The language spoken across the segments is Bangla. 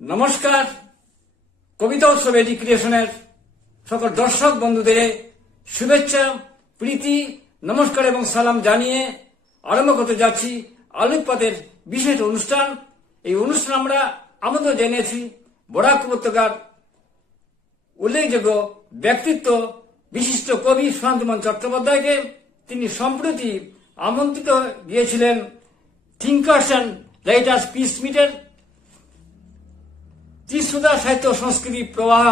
নমস্কার। কবিতা উৎসব এডি ক্রিয়েশনের সকল দর্শক বন্ধুদের শুভেচ্ছা, প্রীতি, নমস্কার এবং সালাম জানিয়ে আরম্ভ করতে যাচ্ছি আলোকপাতের বিশেষ অনুষ্ঠান। এই অনুষ্ঠান আমরা আমন্ত্রণ জানিয়েছি বরাক উপত্যকার উল্লেখযোগ্য ব্যক্তিত্ব বিশিষ্ট কবি সুশান্তমোহন চট্টোপাধ্যায়কে। তিনি সম্প্রতি আমন্ত্রিত গিয়েছিলেন থিঙ্কার্স অ্যান্ড রাইটার্স পিস মিটের ত্রিশ্রুতা সাহিত্য সংস্কৃতি প্রবাহ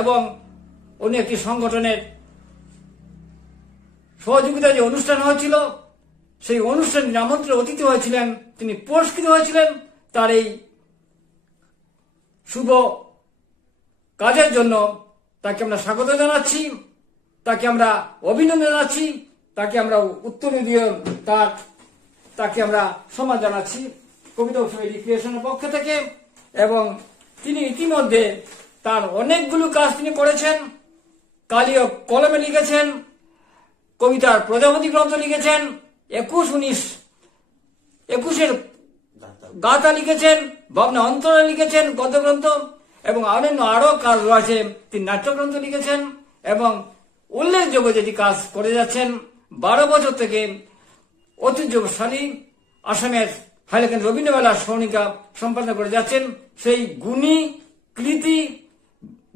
এবং অন্য একটি সংগঠনের সহযোগিতায় যে অনুষ্ঠান হয়েছিল, সেই অনুষ্ঠানে আমন্ত্রিত অতিথি হয়েছিলেন, তিনি পুরস্কৃত হয়েছিলেন। তার এই শুভ কাজের জন্য তাকে আমরা স্বাগত জানাচ্ছি, তাকে আমরা অভিনন্দন জানাচ্ছি, তাকে আমরা উত্তরীয় তাকে আমরা সম্মান জানাচ্ছি কবিতা উৎসব এডি ক্রিয়েশনের পক্ষ থেকে। এবং তিনি ইতিমধ্যে তার অনেকগুলো কাজ তিনি করেছেন। কালীয় কলমে লিখেছেন, কবিতার প্রজাপতি গ্রন্থ লিখেছেন, 21-এর গাথা লিখেছেন, ভাবনা অন্তরা লিখেছেন গদ্য গ্রন্থ, এবং অন্যান্য আরো কাজ রয়েছে। তিনি নাট্যগ্রন্থ লিখেছেন এবং উল্লেখযোগ্য যেটি কাজ করে যাচ্ছেন, 12 বছর থেকে ঐতিহ্যশালী আসামের হাইলাকান্দি রবীন্দ্রমেলার স্মরণিকা সম্পাদনা করে যাচ্ছেন। সেই গুণী কৃতি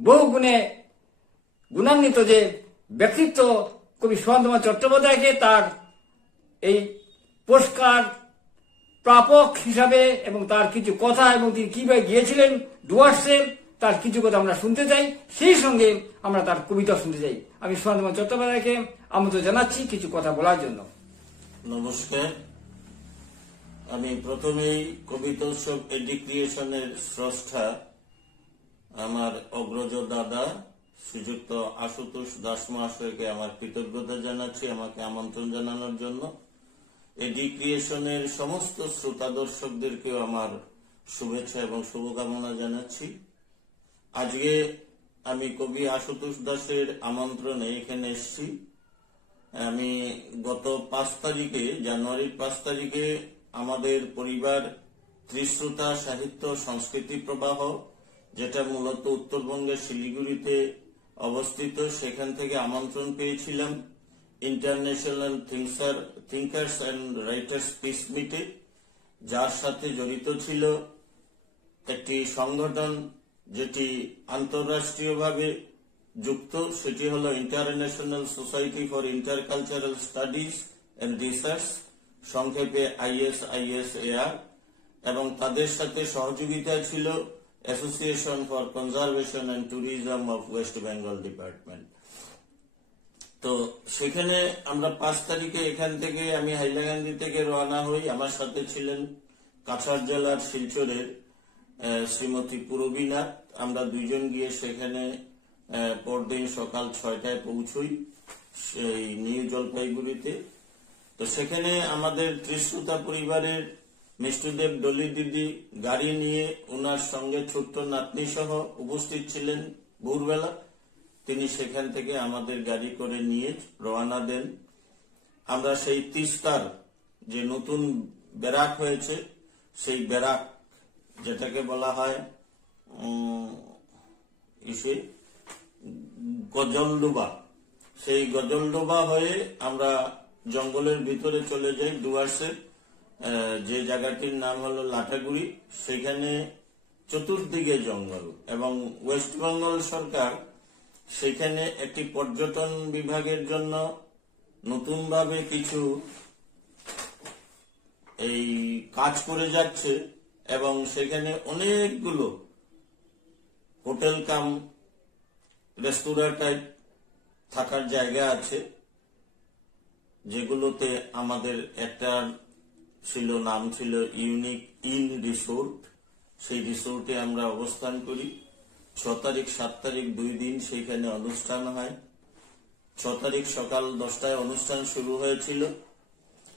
বহু গুণে গুণান্বিত যে ব্যক্তিত্ব কবি সুশান্তমোহন চট্টোপাধ্যায়কে তার এই পুরস্কার প্রাপক হিসাবে এবং তার কিছু কথা এবং তিনি কিভাবে গিয়েছিলেন ডুয়ার্সে, তার কিছু কথা আমরা শুনতে চাই, সেই সঙ্গে আমরা তার কবিতা শুনতে চাই। আমি সুশান্তমোহন চট্টোপাধ্যায়কে আমন্ত্রণ জানাচ্ছি কিছু কথা বলার জন্য। নমস্কার। আমি প্রথমেই কবিতা উৎসব এডি ক্রিয়েশনের স্রষ্টা আমার অগ্রজ দাদা শ্রীযুক্ত আশুতোষ দাস মহাশয়কে আমার কৃতজ্ঞতা জানাচ্ছি আমাকে আমন্ত্রণ জানানোর জন্য। এডি ক্রিয়েশনের সমস্ত শ্রোতা দর্শকদেরকেও আমার শুভেচ্ছা এবং শুভকামনা জানাচ্ছি। আজকে আমি কবি আশুতোষ দাসের আমন্ত্রণে এখানে এসেছি। আমি গত 5 তারিখে, জানুয়ারির 5 তারিখে আমাদের পরিবার ত্রিশ্রুতা সাহিত্য সংস্কৃতি প্রবাহ, যেটা মূলত উত্তরবঙ্গের শিলিগুড়িতে অবস্থিত, সেখান থেকে আমন্ত্রণ পেয়েছিলাম international thinkers and writers peace মিটে, যার সাথে জড়িত ছিল একটি সংগঠন যেটি আন্তঃরাষ্ট্রীয়ভাবে যুক্ত, সেটি হলো international society for intercultural studies and research, সংক্ষেপে ISISAR, এবং তাদের সাথে সহযোগিতা ছিল association for conservation and tourism of West Bengal department. তো সেখানে আমরা 5 তারিখে এখান থেকে আমি হাইলাকান্দি থেকে রওনা হই। আমার সাথে ছিলেন কাছাড় জেলার শিলচরের শ্রীমতী পুরবীনাথ। আমরা দুইজন গিয়ে সেখানে পরদিন সকাল 6টায় পৌঁছই সেই নিউ জলপাইগুড়িতে। তো সেখানে আমাদের ত্রিশ্রুতা পরিবারের মিষ্টুদেব ডলি দিদি গাড়ি নিয়ে ওনার সঙ্গে ছোট্ট নাতনি সহ উপস্থিত ছিলেন ভোরবেলা। তিনি সেখান থেকে আমাদের গাড়ি করে নিয়ে রওনা দেন। আমরা সেই তিস্তার যে নতুন ব্যারাক হয়েছে, সেই ব্যারাক যেটাকে বলা হয় গজলডোবা, সেই গজলডোবা হয়ে আমরা জঙ্গলের ভিতরে চলে যাই ডুয়ার্সে, যে জায়গাটির নাম হলো লাটাগুড়ি। সেখানে চতুর্দিকে জঙ্গল, এবং ওয়েস্ট বেঙ্গল সরকার সেখানে একটি পর্যটন বিভাগের জন্য নতুনভাবে কিছু এই কাজ করে যাচ্ছে, এবং সেখানে অনেকগুলো হোটেল কাম রেস্তোরাঁ টাইপ থাকার জায়গা আছে, যেগুলোতে আমাদের একটা নাম ছিল ইউনিক ইন রিসোর্ট। সেই রিসোর্টে আমরা অবস্থান করি। 6 তারিখ 7 তারিখ 2 দিন সেইখানে অনুষ্ঠান হয়। 6 তারিখ সকাল 10টায় অনুষ্ঠান শুরু হয়েছিল।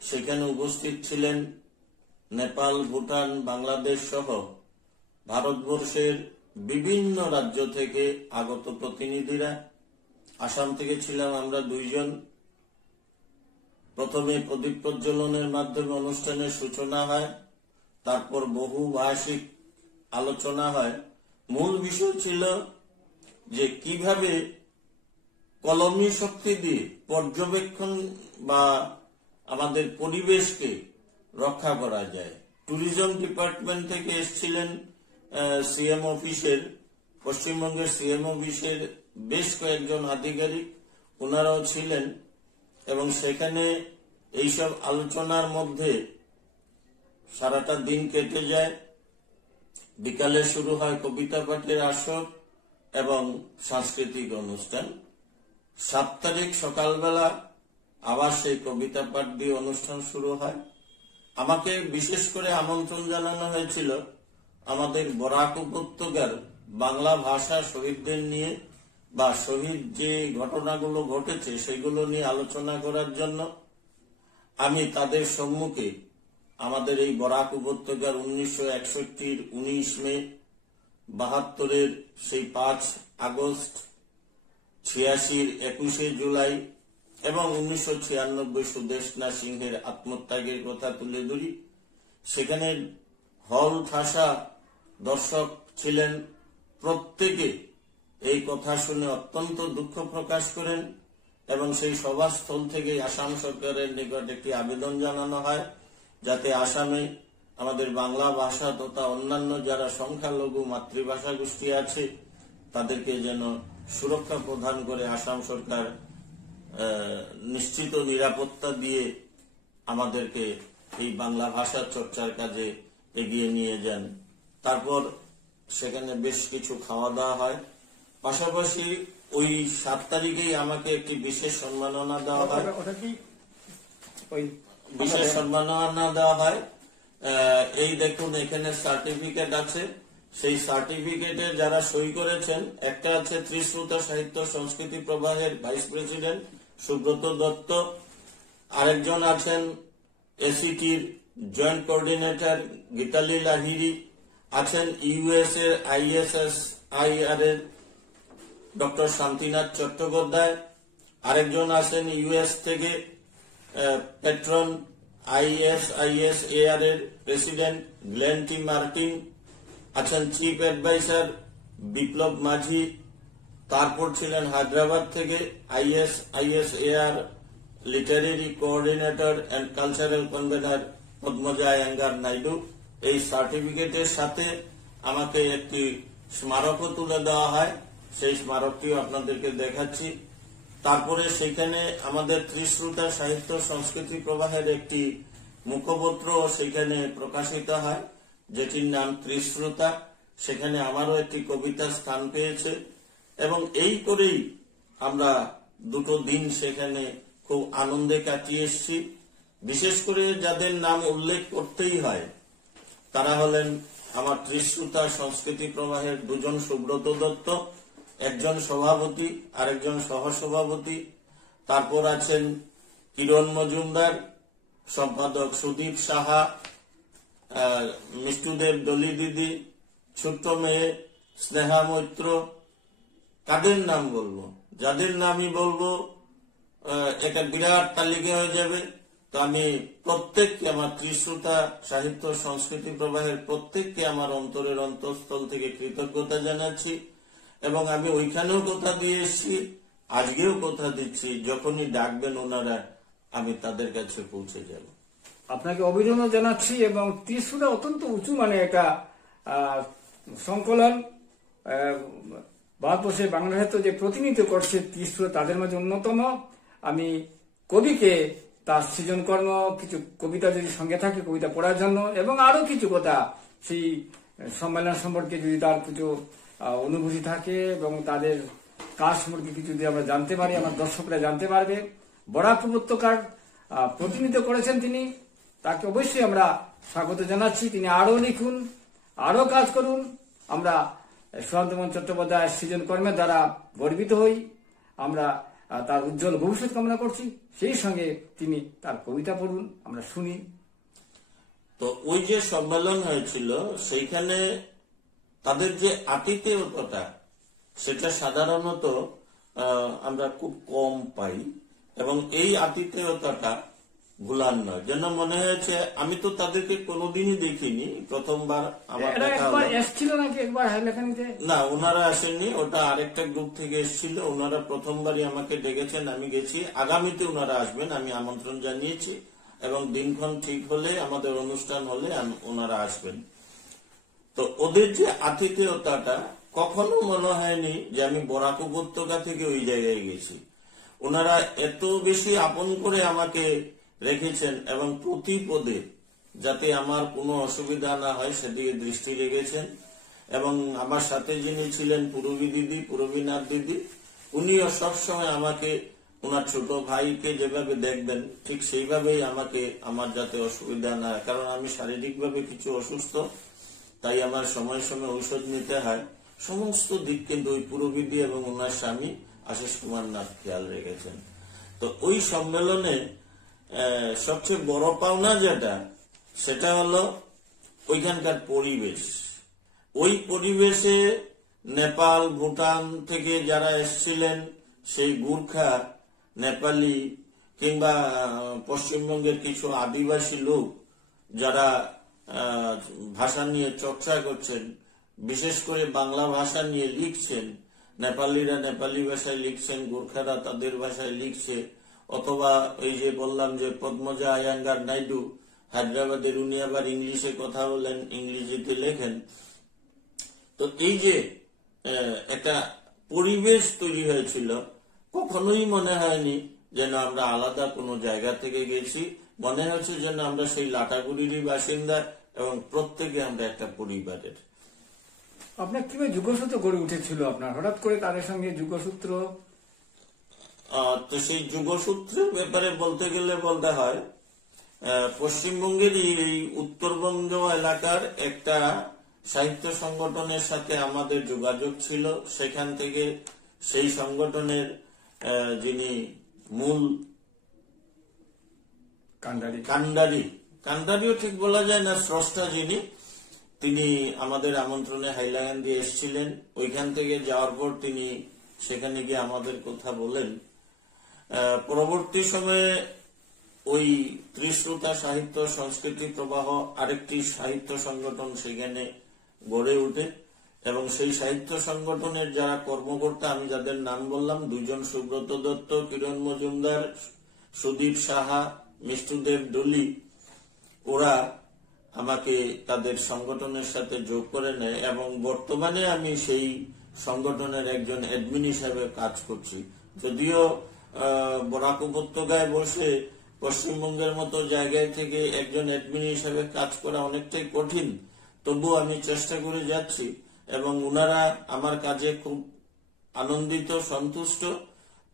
সেখানে উপস্থিত ছিলেন নেপাল, ভুটান, বাংলাদেশ সহ ভারতবর্ষের বিভিন্ন রাজ্য থেকে আগত প্রতিনিধিরা। আসাম থেকে ছিলাম আমরা 2 জন। প্রথমে প্রদীপ প্রজ্বলনের মাধ্যমে অনুষ্ঠানের সূচনা হয়, তারপর বহুভাষিক আলোচনা হয় মূল বিষয় ছিল যে কিভাবে কলমি শক্তি দিয়ে পর্যবেক্ষণ বা আমাদের পরিবেশকে রক্ষা করা যায়। ট্যুরিজম ডিপার্টমেন্ট থেকে এসেছিলেন সিএম অফিসের, পশ্চিমবঙ্গের সিএম অফিসের বেশ কয়েকজন আধিকারিক, ওনারাও ছিলেন এবং সেখানে এইসব আলোচনার মধ্যে সারাটা দিন কেটে যায়। বিকালে শুরু হয় কবিতা পাঠের আসর এবং সাংস্কৃতিক অনুষ্ঠান। 7 তারিখ সকালবেলা আবার সেই কবিতা পাঠ দিয়ে অনুষ্ঠান শুরু হয়। আমাকে বিশেষ করে আমন্ত্রণ জানানো হয়েছিল আমাদের বরাক উপত্যকার বাংলা ভাষা শহীদদের নিয়ে বা শহীদ যে ঘটনাগুলো ঘটেছে সেগুলো নিয়ে আলোচনা করার জন্য। আমি তাদের সম্মুখে আমাদের এই বরাক উপত্যকার 1961-র 19 মে, 72-এর সেই 5 আগস্ট, 86-র 21শে জুলাই এবং 1996 সুদেষ্ণা সিংহের আত্মত্যাগের কথা তুলে ধরি। সেখানে হল ঠাসা দর্শক ছিলেন, প্রত্যেকে এই কথা শুনে অত্যন্ত দুঃখ প্রকাশ করেন এবং সেই সভাস্থল থেকে আসাম সরকারের নিকট একটি আবেদন জানানো হয় যাতে আসামে আমাদের বাংলা ভাষা তথা অন্যান্য যারা সংখ্যালঘু মাতৃভাষা গোষ্ঠী আছে তাদেরকে যেন সুরক্ষা প্রদান করে আসাম সরকার নিশ্চিত নিরাপত্তা দিয়ে আমাদেরকে এই বাংলা ভাষা চর্চার কাজে এগিয়ে নিয়ে যান। তারপর সেখানে বেশ কিছু খাওয়া দাওয়া হয়। পাশাপাশি ওই 7 তারিখেই আমাকে একটি বিশেষ সম্মাননা দেওয়া হয়। বিশেষ সম্মাননা দেওয়া হয়, এই দেখুন এখানে সার্টিফিকেট আছে। সেই সার্টিফিকেটে যারা সই করেছেন, একটা আছে ত্রিশ্রুতা সাহিত্য সংস্কৃতি প্রবাহের ভাইস প্রেসিডেন্ট সুব্রত দত্ত, আরেকজন আছেন এসিটির জয়েন্ট কোঅর্ডিনেটর গীতালি লাহিড়ী, আছেন ইউএস এর ISSIR এর ডক্টর শান্তিনাথ চট্টোপাধ্যায়, আরেকজন আছেন ইউএস থেকে পেট্রন ISISAR এর প্রেসিডেন্ট গ্লেন টি মার্টিন, আছেন চিফ অ্যাডভাইজার বিপ্লব মাঝি, তারপর ছিলেন হায়দ্রাবাদ থেকে ISISAR literary coordinator and cultural convener Padmaja Ayyangar Naidu. এই সার্টিফিকেটের সাথে আমাকে একটি স্মারকও তুলে দেওয়া হয়, সেই স্মারকটিও আপনাদেরকে দেখাচ্ছি। তারপরে সেখানে আমাদের ত্রিশ্রুতা সাহিত্য সংস্কৃতি প্রবাহের একটি মুখপত্র সেখানে প্রকাশিত হয় যেটির নাম ত্রিশ্রুতা। সেখানে আমারও একটি কবিতা স্থান পেয়েছে এবং এই করেই আমরা 2 দিন সেখানে খুব আনন্দে কাটিয়ে এসেছি। বিশেষ করে যাদের নাম উল্লেখ করতেই হয় তারা হলেন আমার ত্রিশ্রুতা সংস্কৃতি প্রবাহের 2 জন সুব্রত দত্ত, একজন সভাপতি আরেকজন সহসভাপতি, তারপর আছেন কিরণ মজুমদার, সম্পাদক সুদীপ সাহা, মিষ্টুদেব দলি দিদি, ছোট্ট মেয়ে স্নেহা মৈত্র। কাদের নাম বলবো? যাদের নামই বলবো একটা বিরাট তালিকা হয়ে যাবে। তো আমি প্রত্যেককে, আমার ত্রিশ্রুতা সাহিত্য সংস্কৃতি প্রবাহের প্রত্যেককে আমার অন্তরের অন্তঃস্থল থেকে কৃতজ্ঞতা জানাচ্ছি এবং আমি ওইখানেও কথা দিয়ে এসেছি, আজকেও কথা দিচ্ছি, যখনই ডাকবেন ওনারা আমি তাদের কাছে পৌঁছে যাব। আপনাকে অভিনন্দন জানাচ্ছি এবং ত্রিশ্রুতা অত্যন্ত উঁচু মানে একটা সংকলন, ভারতবর্ষে বাংলা সাহিত্য যে প্রতিনিধিত্ব করছে ত্রিশ্রুতা তাদের মাঝে অন্যতম। আমি কবিকে তার সৃজনকর্ম, কিছু কবিতা যদি সঙ্গে থাকে কবিতা পড়ার জন্য এবং আরো কিছু কথা সেই সম্মেলন সম্পর্কে যদি তার কিছু অনুভূতি থাকে এবং তাদের কাজ সম্পর্কে কিছু যদি আমরা জানতে পারি, আমার দর্শকরা জানতে পারবে। বরাক উপত্যকার প্রতিনিধিত্ব করেছেন তিনি, তাকে অবশ্যই আমরা স্বাগত জানাচ্ছি। তিনি আরো লিখুন, আরো কাজ করুন। আমরা সুশান্তমোহন চট্টোপাধ্যায়ের সৃজনকর্মের দ্বারা গর্বিত হই, আমরা তার উজ্জ্বল ভবিষ্যৎ কামনা করছি। সেই সঙ্গে তিনি তার কবিতা পড়ুন, আমরা শুনি। তো ওই যে সম্মেলন হয়েছিল সেইখানে তাদের যে আতিথেয়তাটা সেটা সাধারণত আমরা খুব কম পাই এবং এই আতিথেয়তাটা ভুলার নয়। যেন মনে হয়েছে আমি তো তাদেরকে কোনোদিনই দেখিনি, প্রথমবার আমার এরা দেখা একবার হলো। এসছিল নাকি একবার হাইলাকান্দিতে? না, ওনারা আসেননি, ওটা আরেকটা গ্রুপ থেকে এসেছিল। ওনারা প্রথমবারই আমাকে ডেকেছেন, আমি গেছি। আগামীতে ওনারা আসবেন, আমি আমন্ত্রণ জানিয়েছি, এবং দিনক্ষণ ঠিক হলে, আমাদের অনুষ্ঠান হলে ওনারা আসবেন। তো ওদের যে আতিথেয়তাটা, কখনো মনে হয়নি যে আমি বরাক উপত্যকা থেকে ওই জায়গায় গেছি। ওনারা এত বেশি আপন করে আমাকে রেখেছেন, এবং প্রতি পদে যাতে আমার কোনো অসুবিধা না হয় সেদিকে দৃষ্টি রেখেছেন। এবং আমার সাথে যিনি ছিলেন পুরবীনাথ দিদি, উনিও সবসময় আমাকে ওনার ছোট ভাইকে যেভাবে দেখবেন ঠিক সেইভাবেই আমাকে, আমার যাতে অসুবিধা না হয়, কারণ আমি শারীরিকভাবে কিছু অসুস্থ, তাই আমার সময় সময় ঔষধ নিতে হয়। সমস্ত দিক কিন্তু ওই পুরবিদি এবং ওনার স্বামী আশিস কুমার নাথ খেয়াল রেখেছেন। তো ওই সম্মেলনে সবচেয়ে বড় পাওনা যেটা, সেটা হলো ওইখানকার পরিবেশ। ওই পরিবেশে নেপাল, ভুটান থেকে যারা এসেছিলেন, সেই গুর্খা, নেপালি কিংবা পশ্চিমবঙ্গের কিছু আদিবাসী লোক যারা ভাষা নিয়ে চর্চা করছেন, বিশেষ করে বাংলা ভাষা নিয়ে লিখছেন, নেপালিরা নেপালি ভাষায় লিখছেন, গোর্খারা তাদের ভাষায় লিখছে, অথবা ওই যে বললাম যে পদ্মজা আয়াঙ্গার নাইডু হায়দ্রাবাদের, উনি আবার ইংলিশে কথা বলেন, ইংরেজিতে লেখেন। তো এই যে একটা পরিবেশ তৈরি হয়েছিল, কখনোই মনে হয়নি যেন আমরা আলাদা কোনো জায়গা থেকে গেছি। মনে হচ্ছে যেন আমরা সেই লাটাগুড়িরই বাসিন্দা, এবং প্রত্যেকে আমরা একটা পরিবারের। আপনার কিভাবে যোগসূত্র গড়ে উঠেছিল আপনার, হঠাৎ করে তাদের সঙ্গে যোগসূত্র? তো সেই যোগসূত্রের ব্যাপারে বলতে গেলে বলতে হয়, পশ্চিমবঙ্গেরই এই উত্তরবঙ্গ এলাকার একটা সাহিত্য সংগঠনের সাথে আমাদের যোগাযোগ ছিল। সেখান থেকে সেই সংগঠনের যিনি মূল কান্ডারিও ঠিক বলা যায় না, স্রষ্টা যিনি, তিনি আমাদের আমন্ত্রণে হাইলাকান্দি এসেছিলেন। ওইখান থেকে যাওয়ার পর তিনি সেখানে গিয়ে আমাদের কথা বলেন। পরবর্তী সময়ে ওই ত্রিশ্রুতা সাহিত্য সংস্কৃতি প্রবাহ আরেকটি সাহিত্য সংগঠন সেখানে গড়ে ওঠে, এবং সেই সাহিত্য সংগঠনের যারা কর্মকর্তা, আমি যাদের নাম বললাম, দুজন সুব্রত দত্ত, কিরণ মজুমদার, সুদীপ সাহা, মিষ্টুদেব ডলি, ওরা আমাকে তাদের সংগঠনের সাথে যোগ করে নেয়, এবং বর্তমানে আমি সেই সংগঠনের একজন অ্যাডমিন হিসাবে কাজ করছি। যদিও বরাক উপত্যকায় বসে পশ্চিমবঙ্গের মতো জায়গায় থেকে একজন অ্যাডমিন হিসাবে কাজ করা অনেকটাই কঠিন, তবুও আমি চেষ্টা করে যাচ্ছি, এবং ওনারা আমার কাজে খুব আনন্দিত, সন্তুষ্ট।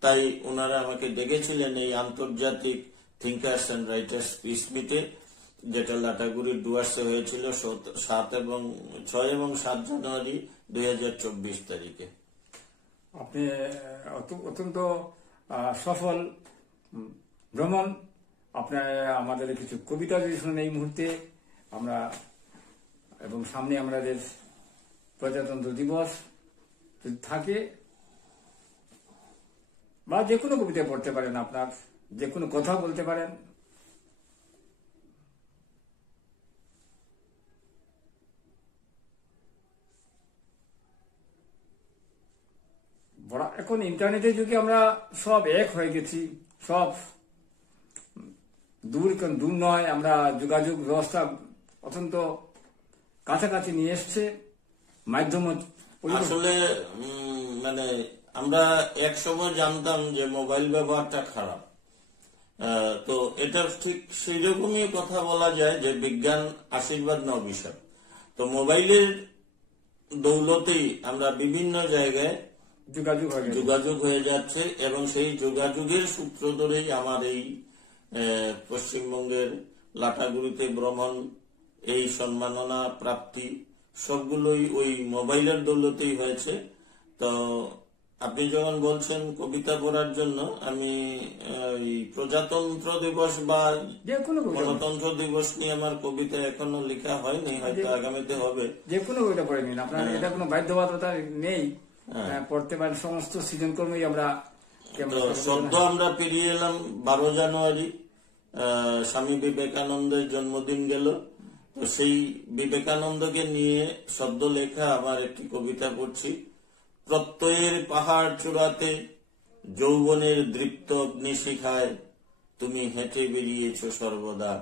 তাই ওনারা আমাকে ডেকেছিলেন এই আন্তর্জাতিক থিঙ্কার্স অ্যান্ড রাইটার্স পিস মিটে, যেটা লাটাগুড়ির ডুয়ার্সে হয়েছিল 6 এবং 7 জানুয়ারি 2024 তারিখে। আপনি অত্যন্ত সফল ভ্রমণ। আপনার আমাদের কিছু কবিতা যদি শুনেন এই মুহূর্তে আমরা, এবং সামনে আমাদের প্রজাতন্ত্র দিবস যদি থাকে, বা যে কোনো কবিতা পড়তে পারেন, আপনার যে কোনো কথা বলতে পারেন। এখন ইন্টারনেটের যুগে আমরা সব এক হয়ে গেছি, সব দূর নয়, আমরা যোগাযোগ ব্যবস্থা অত্যন্ত কাছাকাছি নিয়ে এসছে মাধ্যম। আসলে মানে আমরা এক সময় জানতাম যে মোবাইল ব্যবহারটা খারাপ, তো এটা ঠিক সেই রকমই কথা বলা যায় যে বিজ্ঞান আশীর্বাদ না অভিশাপ। তো মোবাইলের দৌলতেই আমরা বিভিন্ন জায়গায় যোগাযোগ হয়ে যাচ্ছে, এবং সেই যোগাযোগের সূত্র ধরেই আমার এই পশ্চিমবঙ্গের লাটাগুড়িতে ভ্রমণ, এই সম্মাননা প্রাপ্তি সবগুলোই ওই মোবাইলের দৌলতেই হয়েছে। তো আপনি যখন বলছেন কবিতা পড়ার জন্য, আমি প্রজাতন্ত্র দিবস বা গণতন্ত্র দিবস নিয়ে আমার কবিতা এখনো লেখা হয়নি, হয়তো আগামীতে হবে। যে কোনো কবিতা পড়ে নিন, আপনার এটা কোনো বাধ্যবাধকতা নেই, পড়তে পারেন। সমস্ত সৃজনকর্মী আমরা সদ্য আমরা পেরিয়ে এলাম 12 জানুয়ারি, স্বামী বিবেকানন্দের জন্মদিন গেল। তো সেই বিবেকানন্দকে নিয়ে শব্দ লেখা আমার একটি কবিতা পড়ছি। প্রত্যয়ের পাহাড় চূড়াতে যৌবনের দৃপ্ত অগ্নিশিখায় তুমি হেঁটে বেরিয়েছ সর্বদা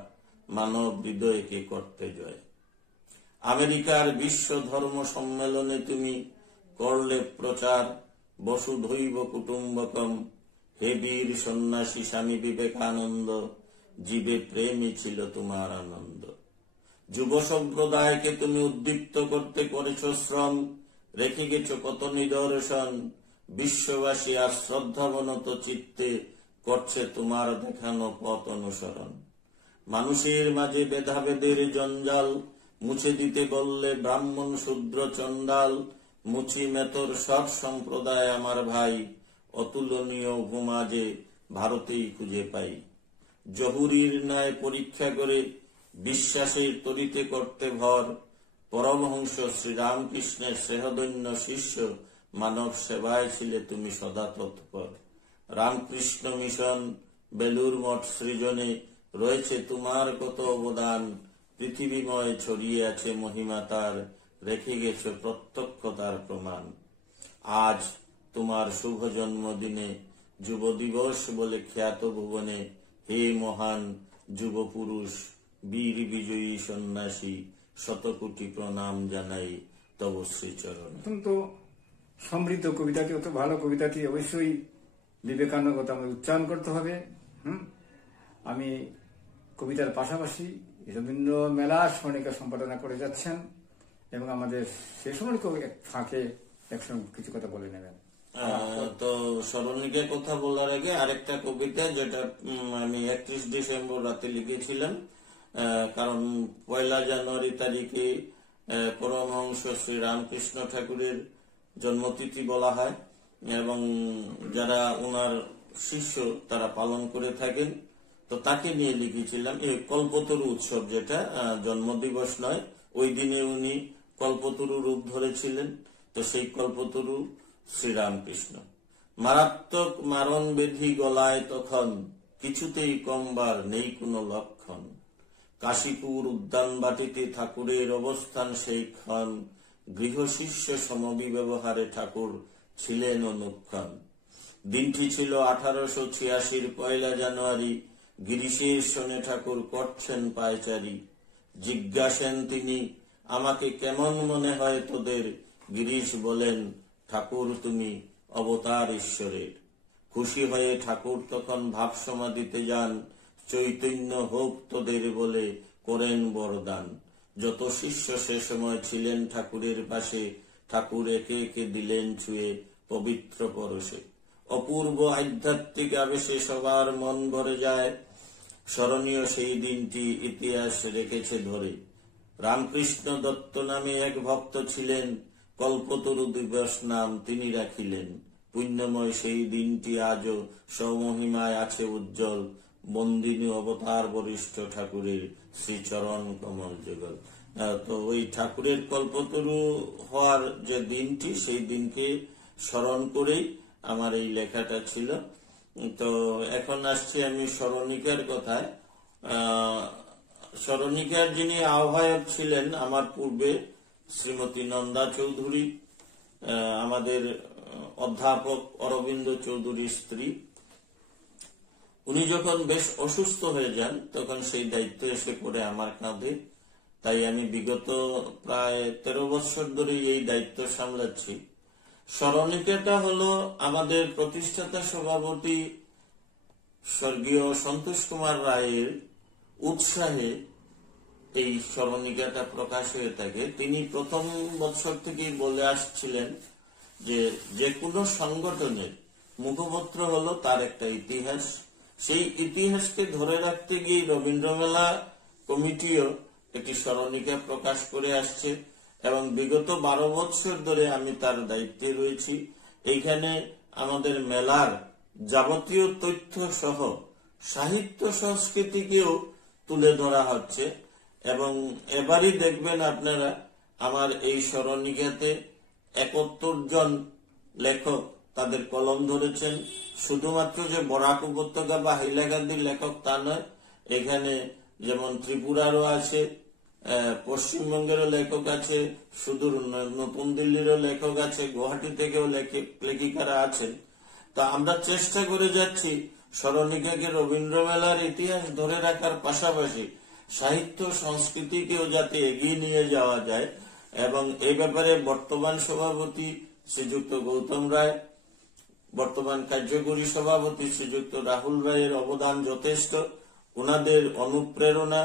মানব হৃদয়কে করতে জয়। আমেরিকার বিশ্ব ধর্ম সম্মেলনে তুমি করলে প্রচার বসুধৈব কুটুম্বকম। হে বীর সন্ন্যাসী স্বামী বিবেকানন্দ, জীবে প্রেমই ছিল তোমার আনন্দ। যুব সম্প্রদায়কে তুমি উদ্দীপ্ত করতে করেছ শ্রম, রেখে গেছ কত নিদর্শন। বিশ্ববাসী আর শ্রদ্ধাবনত চিত্তে করছে তোমার দেখানো পথ অনুসরণ। মানুষের মাঝে ভেদাভেদের জঞ্জাল মুছে দিতে বললে ব্রাহ্মণ শূদ্র চণ্ডাল। মুচি মেতর সব সম্প্রদায় আমার ভাই, অতুলনীয় উপমা যে ভারতেই খুঁজে পাই। জহুরির ন্যায় পরীক্ষা করে বিশ্বাসের তরিতে করতে ভর। পরমহংস শ্রীরামকৃষ্ণের স্নেহধন্য শিষ্য, মানব সেবায় ছিলে তুমি সদা তৎপর। রামকৃষ্ণ মিশন বেলুর মঠ সৃজনে রয়েছে তোমার কত অবদান। পৃথিবীময় ছড়িয়ে আছে মহিমা তার, রেখে গেছে প্রত্যক্ষ তার প্রমাণ। আজ তোমার শুভ জন্মদিনে যুব দিবস বলে খ্যাত ভুবনে, হে মহান যুব পুরুষ বীর বিজয়ী সন্ন্যাসী, শতকোটি প্রণাম জানাই তব শ্রীচরণ। অত্যন্ত সমৃদ্ধ কবিতাটি, অত ভালো কবিতাটি অবশ্যই বিবেকানন্দ কথা আমাদের উচ্চারণ করতে হবে। আমি কবিতার পাশাপাশি রবীন্দ্র মেলা স্মরণিকা সম্পাদনা করে যাচ্ছেন এবং আমাদের সে সময় ফাঁকে একসঙ্গে কিছু কথা বলে নেবেন। তো স্মরণিকার কথা বলার আগে আরেকটা কবিতা, যেটা আমি 31 ডিসেম্বর রাতে লিখেছিলাম। কারণ 1 জানুয়ারি তারিখে পরমহংস শ্রী রামকৃষ্ণ ঠাকুরের জন্মতিথি বলা হয় এবং যারা ওনার শিষ্য তারা পালন করে থাকেন। তো তাকে নিয়ে লিখেছিলাম এই কল্পতরু উৎসব, যেটা জন্মদিবস নয়, ওই দিনে উনি কল্পতরু রূপ ধরেছিলেন। তো সেই কল্পতরু শ্রীরামকৃষ্ণ। মারাত্মক মারণ বেধি গলায় তখন, কিছুতেই কমবার নেই কোনো লক্ষণ। কাশীপুর উদ্যান বাটিতে ঠাকুরের অবস্থান সেই ক্ষণ, গৃহ শিষ্য সমবিব্যবহারে ঠাকুর ছিলেন অনুক্ষণ। দিনটি ছিল 1886 1 জানুয়ারি। গিরিশের শোনে ঠাকুর করছেন পায়চারি। জিজ্ঞাসেন তিনি, আমাকে কেমন মনে হয় তোদের? গিরিশ বলেন, ঠাকুর তুমি অবতার ঈশ্বরের। খুশি হয়ে ঠাকুর তখন ভাব সমাধিতে যান, চৈতন্য হোক তোদের বলে করেন বরদান। যত শিষ্য সে সময় ছিলেন ঠাকুরের পাশে, ঠাকুর একে একে দিলেন ছুঁয়ে পবিত্র পরশে। অপূর্ব আধ্যাত্মিক আবেশে সবার মন ভরে যায়, স্মরণীয় সেই দিনটি ইতিহাস রেখেছে ধরে। রামকৃষ্ণ দত্ত নামে এক ভক্ত ছিলেন, কল্পতরু দিবস নাম তিনি রাখিলেন। পুণ্যময় সেই দিনটি আজও স্বমহিমায় আছে উজ্জ্বল, বন্দিনী অবতার বরিষ্ঠ ঠাকুরের শ্রীচরণ কমল যুগল। তো ওই ঠাকুরের কল্পতরু হওয়ার যে দিনটি, সেই দিনকে স্মরণ করেই আমার এই লেখাটা ছিল। তো এখন আসছি আমি স্মরণিকার কথায়। স্মরণিকার যিনি আহ্বায়ক ছিলেন আমার পূর্বে শ্রীমতী নন্দা চৌধুরী, আমাদের অধ্যাপক অরবিন্দ চৌধুরীর স্ত্রী। উনি যখন বেশ অসুস্থ হয়ে যান তখন সেই দায়িত্ব এসে পড়ে আমার কাঁধে। তাই আমি বিগত প্রায় 13 বছর ধরে এই দায়িত্ব সামলাচ্ছি। স্মরণিকাটা হলো আমাদের প্রতিষ্ঠাতা সভাপতি স্বর্গীয় সন্তোষ কুমার রায়ের উৎসাহে এই স্মরণিকাটা প্রকাশ হয়ে থাকে। তিনি প্রথম বছর থেকেই বলে আসছিলেন যে কোনো সংগঠনের মুখপত্র হলো তার একটা ইতিহাস। সেই ইতিহাসকে ধরে রাখতে গিয়ে রবীন্দ্রমেলা কমিটিও একটি স্মরণিকা প্রকাশ করে আসছে এবং বিগত 12 বছর ধরে আমি তার দায়িত্বে রয়েছি। এইখানে আমাদের মেলার যাবতীয় তথ্য সহ সাহিত্য সংস্কৃতিকেও তুলে ধরা হচ্ছে এবং এবারই দেখবেন আপনারা আমার এই স্মরণিকাতে 71 জন লেখক তাদের কলম ধরেছেন। শুধুমাত্র যে বরাক উপত্যকা বা হাইলাকান্দির লেখক তা নয়, এখানে যেমন ত্রিপুরারও আছে, পশ্চিমবঙ্গেরও লেখক আছে, সুদূর নতুন দিল্লিরও লেখক আছে, গুয়াহাটি থেকেও লেখিকারা আছেন। তা আমরা চেষ্টা করে যাচ্ছি স্মরণিকাকে রবীন্দ্র মেলার ইতিহাস ধরে রাখার পাশাপাশি সাহিত্য সংস্কৃতিকেও যাতে এগিয়ে নিয়ে যাওয়া যায়। এবং এই ব্যাপারে বর্তমান সভাপতি শ্রীযুক্ত গৌতম রায়, বর্তমান কার্যকরী সভাপতি শ্রীযুক্ত রাহুল রায়ের অবদান যথেষ্ট। ওনাদের অনুপ্রেরণা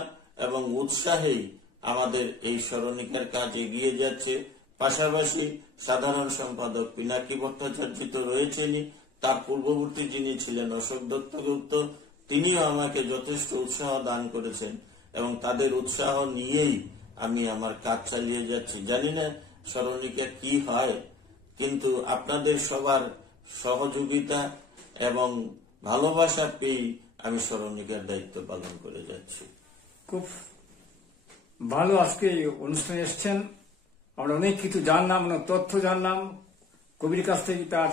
এবং উৎসাহেই আমাদের এই স্মরণিকার কাজ এগিয়ে যাচ্ছে। পাশাপাশি সাধারণ সম্পাদক পিনাকি ভট্টাচার্য তো রয়েছেনই, তার পূর্ববর্তী যিনি ছিলেন অশোক দত্তগুপ্ত, তিনিও আমাকে যথেষ্ট উৎসাহ দান করেছেন এবং তাদের উৎসাহ নিয়েই আমি আমার কাজ চালিয়ে যাচ্ছি। জানি না স্মরণিকা কি হয়, কিন্তু আপনাদের সবার সহযোগিতা এবং ভালোবাসা পেয়ে আমি স্মরণিকার দায়িত্ব পালন করে যাচ্ছি। খুব ভালো আজকে এই অনুষ্ঠানে এসছেন, আমরা অনেক কিছু জানলাম, অনেক তথ্য জানলাম কবির কাছ থেকে, তার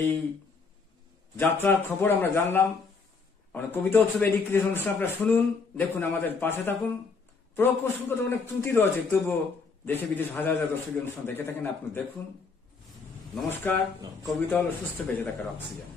এই যাত্রার খবর আমরা জানলাম। আমরা কবিতা উৎসব এডুকেশন অনুষ্ঠান আপনারা শুনুন, দেখুন, আমাদের পাশে থাকুন। প্রকৌশলগত অনেক ত্রুটি রয়েছে, তবুও দেশে বিদেশে হাজার হাজার দর্শক অনুষ্ঠান দেখে থাকেন, আপনি দেখুন। নমস্কার। কবিতা হলো সুস্থ বেঁচে থাকার অক্সিজেন।